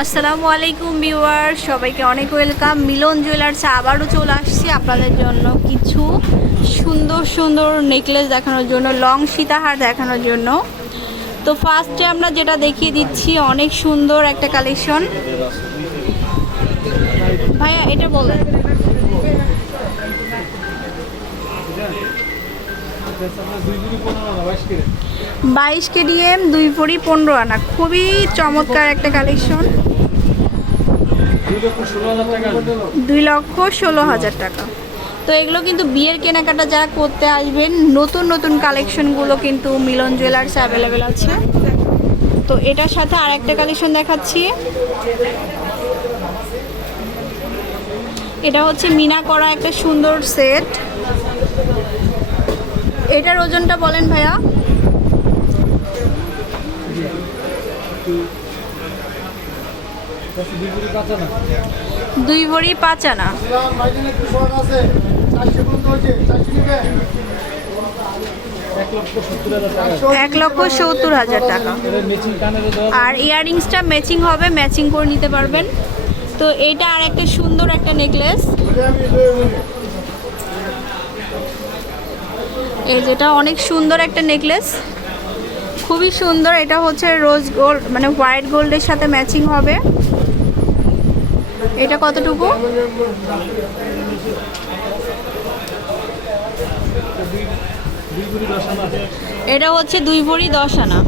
আসসালামু আলাইকুম ভিউয়ার সবাইকে অনেক ওয়েলকাম। মিলন জুয়েলার্সে আবারও চলে আসছি আপনাদের জন্য কিছু সুন্দর সুন্দর নেকলেস দেখানোর জন্য, লং সীতাহার দেখানোর জন্য। তো ফার্স্টে আমরা যেটা দেখিয়ে দিচ্ছি, অনেক সুন্দর একটা কালেকশন। ভাইয়া, এটা বলেন। বাইশ কেডিএম, দুই ভরি পনেরো আনা। খুবই চমৎকার একটা কালেকশন দুই লক্ষ ষোলো হাজার টাকা। তো এগুলো কিন্তু বিয়ের কেনাকাটা যারা করতে আসবেন, নতুন নতুন কালেকশনগুলো কিন্তু মিলন জুয়েলার্স অ্যাভেলেবেল আছে। তো এটার সাথে আর একটা কালেকশন দেখাচ্ছি। এটা হচ্ছে মিনা করা একটা সুন্দর সেট এটার ওজনটা বলেন ভাইয়া। দুই ভরি পাঁচ আনা। এক লক্ষ সত্তর হাজার টাকা। আর ইয়াররিংসটা ম্যাচিং হবে ম্যাচিং করে নিতে পারবেন। তো এইটা আর একটা সুন্দর একটা নেকলেস এই যেটা অনেক সুন্দর একটা নেকলেস। খুবই সুন্দর, এটা হচ্ছে রোজ গোল্ড মানে হোয়াইট গোল্ডের সাথে ম্যাচিং হবে। এটা কতটুকু? এটা হচ্ছে দুই ভরি দশ আনা।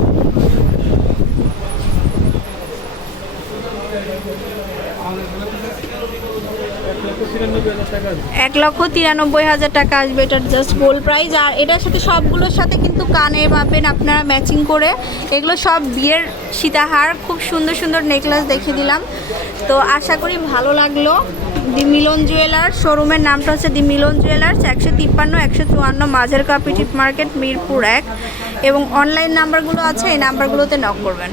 এক লক্ষ তিরানব্বই হাজার টাকা আসবে এটার জাস্ট গোল্ড প্রাইস আর এটার সাথে সবগুলোর সাথে কিন্তু কানে পাবেন আপনারা ম্যাচিং করে। এগুলো সব বিয়ের সীতাহার। খুব সুন্দর সুন্দর নেকলেস দেখিয়ে দিলাম। তো আশা করি ভালো লাগল। দি মিলন জুয়েলার্স শোরুমের নামটা হচ্ছে দি মিলন জুয়েলার্স একশো তিপ্পান্ন, একশো চুয়ান্ন, মাঝের কাপিটিপ মার্কেট মিরপুর এক। এবং অনলাইন নাম্বারগুলো আছে, এই নাম্বারগুলোতে নক করবেন।